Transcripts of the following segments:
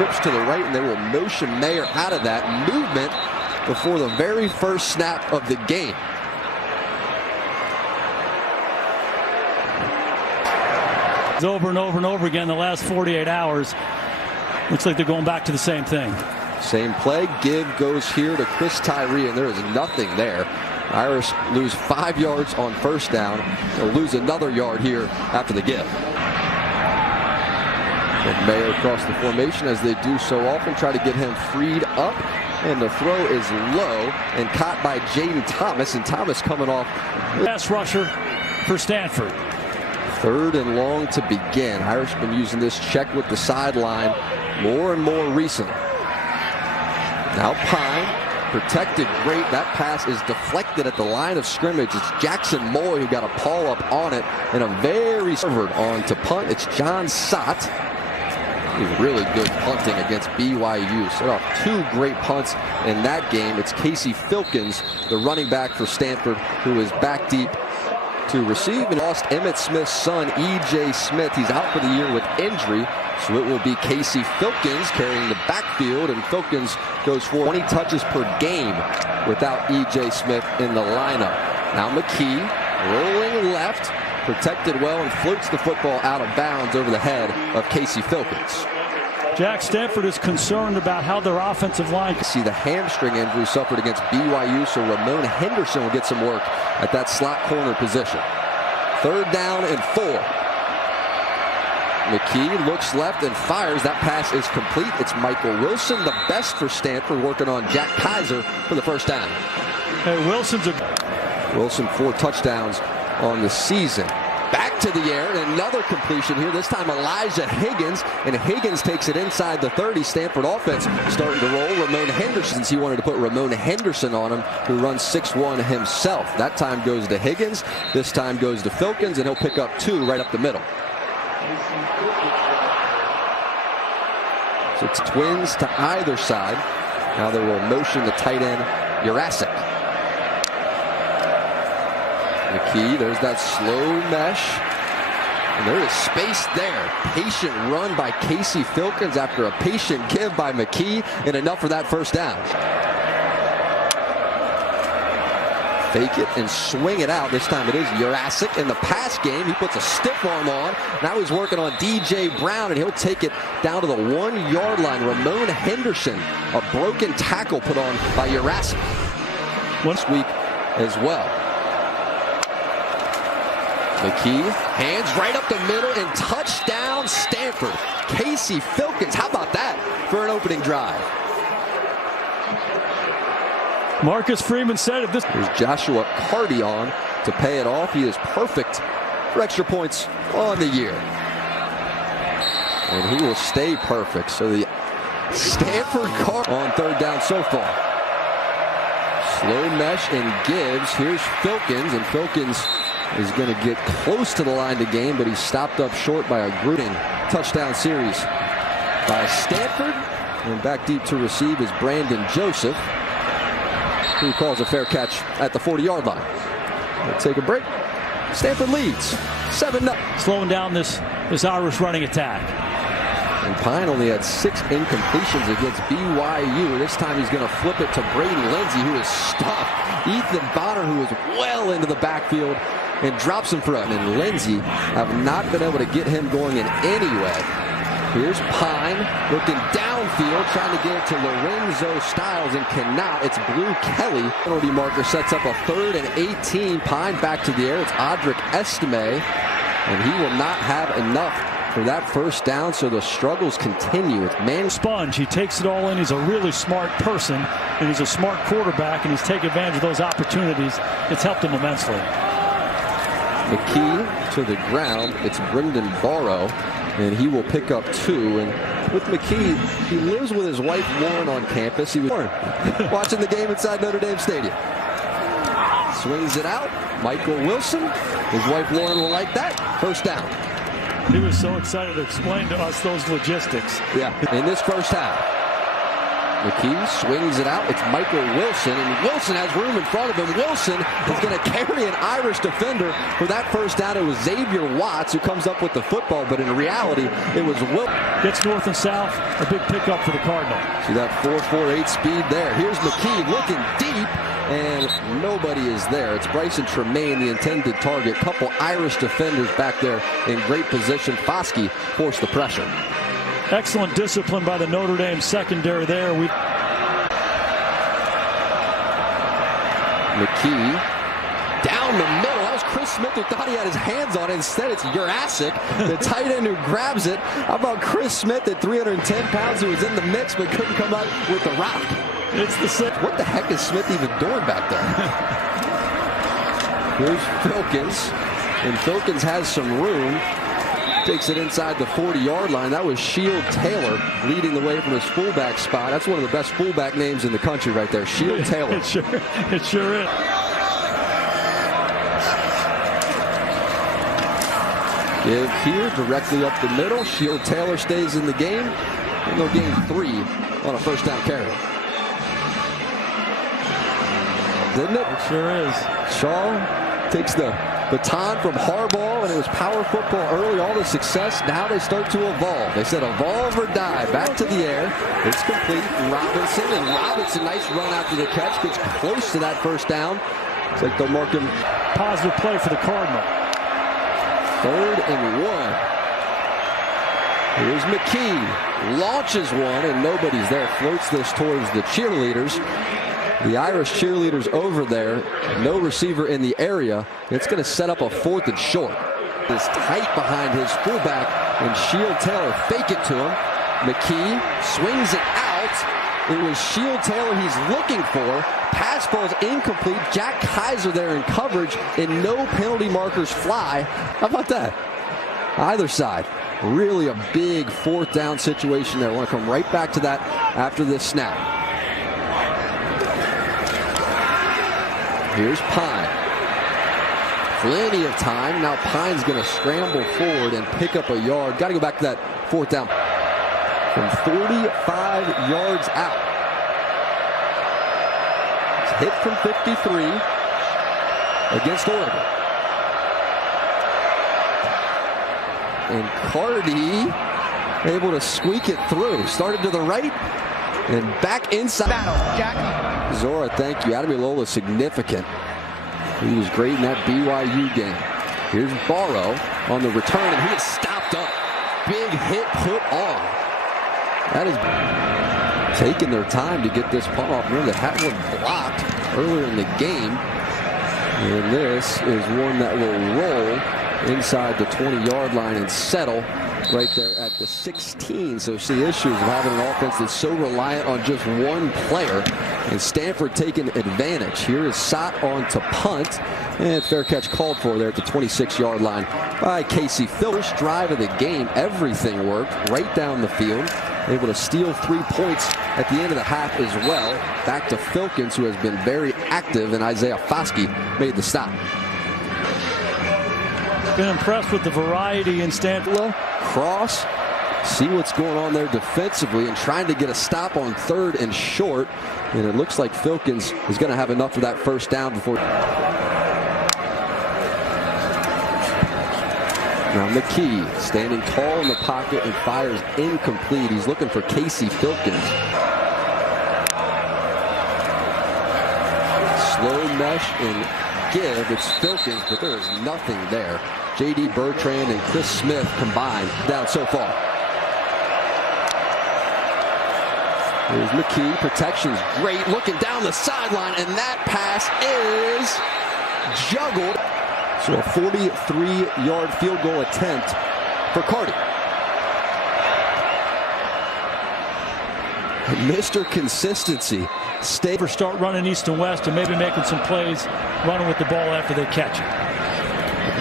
trips to the right, and they will motion Mayer out of that movement before the very first snap of the game. Over and over and over again the last 48 hours. Looks like they're going back to the same thing. Same play. Give goes here to Chris Tyree, and there is nothing there. Irish lose 5 yards on first down. They'll lose another yard here after the give. And Mayer across the formation, as they do so often, try to get him freed up. And the throw is low and caught by Jaden Thomas. And Thomas coming off. Pass rusher for Stanford. 3rd and long to begin. Irish been using this check with the sideline more and more recently. Now Pine, protected great. That pass is deflected at the line of scrimmage. It's Jackson Moy who got a paw up on it, and a very served on to punt. It's John Sott. He's really good punting against BYU. Set off 2 great punts in that game. It's Casey Filkins, the running back for Stanford, who is back deep to receive, and lost Emmitt Smith's son, E.J. Smith. He's out for the year with injury, so it will be Casey Filkins carrying the backfield, and Filkins goes for 20 touches per game without E.J. Smith in the lineup. Now McKee rolling left, protected well, and floats the football out of bounds over the head of Casey Filkins. Jack, Stanford is concerned about how their offensive line. See the hamstring injury suffered against BYU, so Ramon Henderson will get some work at that slot corner position. 3rd down and 4. McKee looks left and fires. That pass is complete. It's Michael Wilson, the best for Stanford, working on Jack Kaiser for the first down. Hey, Wilson 4 touchdowns on the season. Back to the air, and another completion here. This time Elijah Higgins, and Higgins takes it inside the 30. Stanford offense starting to roll. Ramon Henderson, he wanted to put Ramon Henderson on him, who runs 6'1" himself. That time goes to Higgins. This time goes to Filkins, and he'll pick up 2 right up the middle. So it's twins to either side. Now they will motion the tight end, Jurasik. McKee, there's that slow mesh, and there is space there. Patient run by Casey Filkins after a patient give by McKee, and enough for that first down. Fake it and swing it out. This time it is Jurasik in the pass game. He puts a stiff arm on. Now he's working on DJ Brown, and he'll take it down to the 1-yard line. Ramon Henderson, a broken tackle put on by Jurasik this week as well. McKee, hands right up the middle, and touchdown Stanford. Casey Filkins, how about that for an opening drive? Marcus Freeman said it. There's Joshua Carty on to pay it off. He is perfect for extra points on the year. And he will stay perfect. So the Stanford car on 3rd down so far. Slow mesh and gives. Here's Filkins, and Filkins is going to get close to the line to gain, but he's stopped up short by a grouping touchdown series by Stanford. And back deep to receive is Brandon Joseph, who calls a fair catch at the 40-yard line. We'll take a break. Stanford leads 7-0. Slowing down this Irish running attack. And Pine only had 6 incompletions against BYU. This time he's going to flip it to Brady Lindsey, who is stuffed. Ethan Bonner, who is well into the backfield, and drops him for it. And Lindsey have not been able to get him going in any way. Here's Pine looking downfield, trying to get it to Lorenzo Styles, and cannot. It's Blue Kelly. Penalty marker sets up a 3rd and 18. Pine back to the air. It's Audric Estime, and he will not have enough for that first down, so the struggles continue. It's man sponge. He takes it all in. He's a really smart person, and he's a smart quarterback, and he's taking advantage of those opportunities. It's helped him immensely. McKee to the ground. It's Brendan Barrow, and he will pick up 2. And with McKee, he lives with his wife Lauren on campus. He was watching the game inside Notre Dame Stadium. Swings it out. Michael Wilson. His wife Lauren will like that. First down. He was so excited to explain to us those logistics. Yeah, in this first half. McKee swings it out. It's Michael Wilson, and Wilson has room in front of him. Wilson is going to carry an Irish defender for that first down. It was Xavier Watts who comes up with the football, but in reality, it was Wilson. Gets north and south, a big pickup for the Cardinal. See that 4.48 speed there. Here's McKee looking deep, and nobody is there. It's Bryson Tremaine, the intended target. Couple Irish defenders back there in great position. Foskey forced the pressure. Excellent discipline by the Notre Dame secondary there. McKee down the middle. That was Chris Smith who thought he had his hands on it. Instead, it's Jurasic, the tight end, who grabs it. How about Chris Smith at 310 pounds who was in the mix but couldn't come out with the rock? It's the six. What the heck is Smith even doing back there? Here's Filkins, and Filkins has some room. Takes it inside the 40-yard line. That was Shield Taylor leading the way from his fullback spot. That's one of the best fullback names in the country right there, Shield Taylor. It sure is. Give here directly up the middle. Shield Taylor stays in the game, and they'll gain 3 on a first down carry. Didn't it? It sure is. Shaw takes the baton from Harbaugh, and it was power football early, all the success. Now they start to evolve. They said evolve or die. Back to the air. It's complete. Robinson, nice run after the catch, gets close to that first down. It's like they'll mark him. Positive play for the Cardinal. 3rd and 1. Here's McKee. Launches one, and nobody's there. Floats this towards the cheerleaders. The Irish cheerleaders over there. No receiver in the area. It's going to set up a 4th and short. It's tight behind his fullback, and Shield Taylor fake it to him. McKee swings it out. It was Shield Taylor he's looking for. Pass ball's incomplete. Jack Kaiser there in coverage, and no penalty markers fly. How about that? Either side. Really a big 4th down situation there. I want to come right back to that after this snap. Here's Pine. Plenty of time. Now Pine's going to scramble forward and pick up a yard. Got to go back to that 4th down. From 45 yards out. It's hit from 53 against Oregon. And Cardi able to squeak it through. Started to the right and back inside. Battle, Jack. Zora, thank you. Ademilola significant. He was great in that BYU game. Here's Barrow on the return, and he is stopped up. Big hit put on. That is taking their time to get this punt off. Remember, they had one blocked earlier in the game. And this is one that will roll inside the 20-yard line and settle right there at the 16. So see issues of having an offense that's so reliant on just one player, and Stanford taking advantage. Here is Sott on to punt, and fair catch called for there at the 26-yard line by Casey Phil. First drive of the game, everything worked right down the field. Able to steal 3 points at the end of the half as well. Back to Filkins, who has been very active, and Isaiah Foskey made the stop. Been impressed with the variety in Stanford. Cross, see what's going on there defensively, and trying to get a stop on 3rd and short. And it looks like Filkins is going to have enough of that first down before. Now McKee standing tall in the pocket and fires incomplete. He's looking for Casey Filkins. Slow mesh and give. It's Filkins, but there is nothing there. J.D. Bertrand and Chris Smith combined down so far. Here's McKee. Protection's great. Looking down the sideline, and that pass is juggled. So a 43-yard field goal attempt for Cardi. Mr. Consistency. Start running east and west and maybe making some plays running with the ball after they catch it.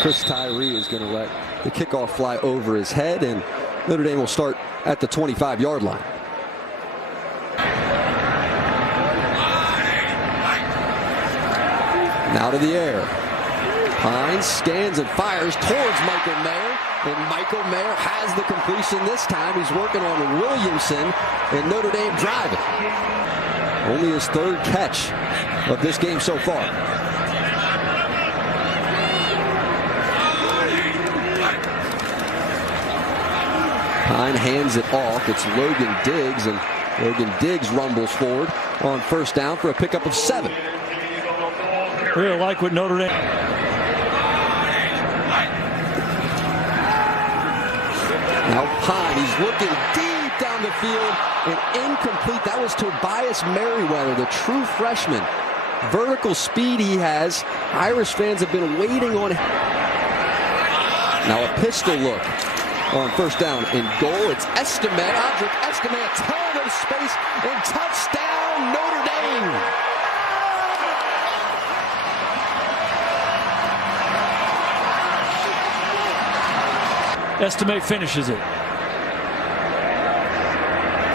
Chris Tyree is going to let the kickoff fly over his head, and Notre Dame will start at the 25-yard line. Now to the air. Pine scans and fires towards Michael Mayer, and Michael Mayer has the completion this time. He's working on Williamson, and Notre Dame driving. Only his third catch of this game so far. Pine hands it off. It's Logan Diggs, and Logan Diggs rumbles forward on first down for a pickup of 7. Really like what Notre Dame. Now Pine, he's looking deep down the field and incomplete. That was Tobias Merriweather, the true freshman. Vertical speed he has. Irish fans have been waiting on him. Now a pistol look on first down and goal. It's Estime, Audric Estime, a ton of space, and touchdown Notre Dame. Estime finishes it.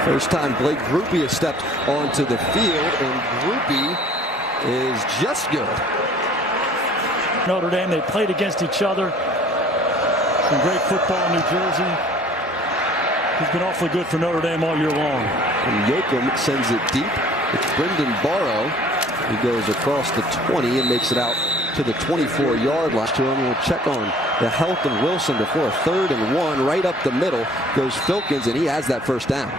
First time Blake Grupe has stepped onto the field, and Grupe is just good. Notre Dame, they played against each other. Some great football in New Jersey. He's been awfully good for Notre Dame all year long. And Yoakum sends it deep. It's Brendan Barrow. He goes across the 20 and makes it out to the 24-yard line. We'll check on the health of Wilson before a 3rd and 1. Right up the middle goes Filkins, and he has that first down.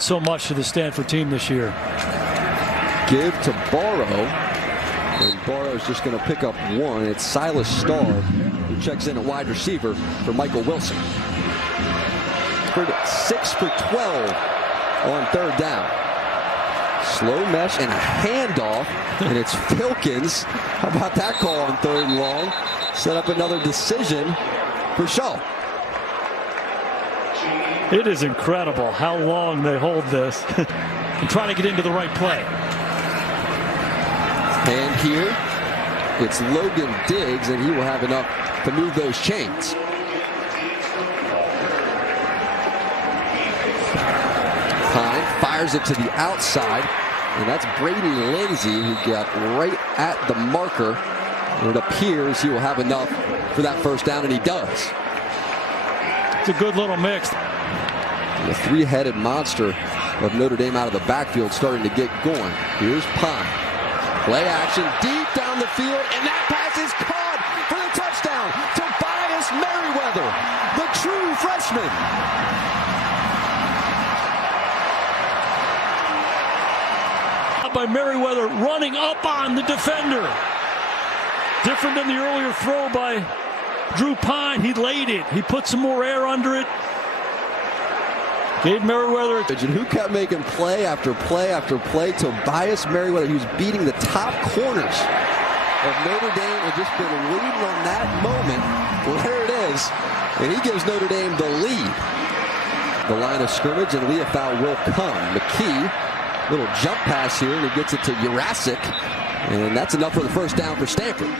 So much to the Stanford team this year. Give to Barrow, and Barrow's just going to pick up 1. It's Silas Starr who checks in at wide receiver for Michael Wilson. 6 for 12 on 3rd down. Slow mesh and a handoff, and it's Filkins. How about that call on 3rd and long? Set up another decision for Shaw. It is incredible how long they hold this and try to get into the right play. And here, it's Logan Diggs, and he will have enough to move those chains. Pine fires it to the outside, and that's Braden Lindsay who got right at the marker. And it appears he will have enough for that first down, and he does. It's a good little mix. The 3-headed monster of Notre Dame out of the backfield starting to get going. Here's Pine. Play action deep down the field, and that pass is caught for the touchdown. Tobias Merriweather, the true freshman. By Merriweather running up on the defender. Different than the earlier throw by Drew Pine. He laid it. He put some more air under it. Gave Merriweather. Who kept making play after play after play? Tobias Merriweather. He was beating the top corners of Notre Dame and just been waiting on that moment. Well, there it is. And he gives Notre Dame the lead. The line of scrimmage, and Leofow will come. McKee, little jump pass here, and he gets it to Jurasic. And that's enough for the first down for Stanford.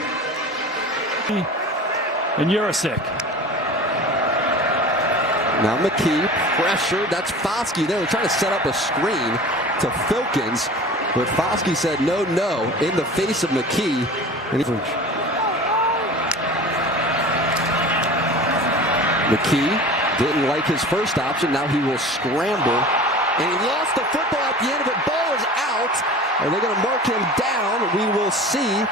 And Jurasic. Now McKee, pressure. That's Foskey there. They're trying to set up a screen to Filkins, but Foskey said no, no, in the face of McKee. And McKee didn't like his first option. Now he will scramble. And he lost the football at the end of it. Ball is out. Are they going to mark him down? We will see.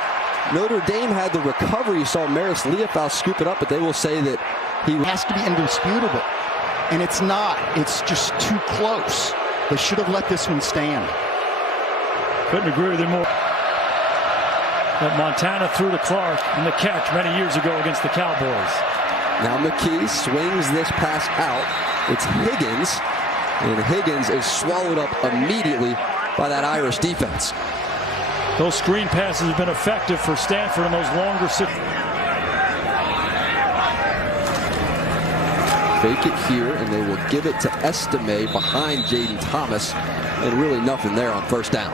Notre Dame had the recovery. You saw Maris Leofow scoop it up, but they will say that he has to be indisputable. And it's not. It's just too close. They should have let this one stand. Couldn't agree with you more. That Montana threw to Clark in the catch many years ago against the Cowboys. Now McKee swings this pass out. It's Higgins. And Higgins is swallowed up immediately by that Irish defense. Those screen passes have been effective for Stanford in those longer Fake it here, and they will give it to Estime behind Jaden Thomas, and really nothing there on first down.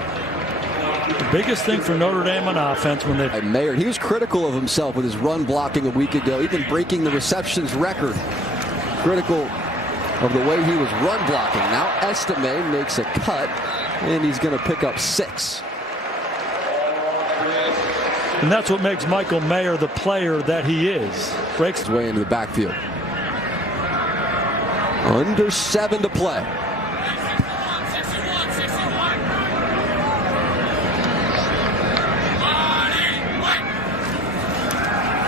The biggest thing for Notre Dame on offense when they... Mayer, he was critical of himself with his run blocking a week ago, even breaking the receptions record. Critical of the way he was run blocking. Now Estime makes a cut, and he's going to pick up 6. And that's what makes Michael Mayer the player that he is. Breaks his way into the backfield. Under 7 to play.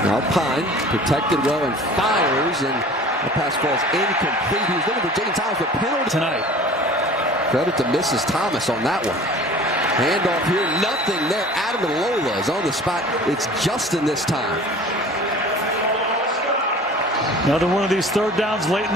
Now Pine protected well and fires, and the pass falls incomplete. He was looking for James Thomas, but penalty tonight. Credit to Mrs. Thomas on that one. Handoff here, nothing there. Adam Lola is on the spot. It's Justin this time. Another one of these third downs late in the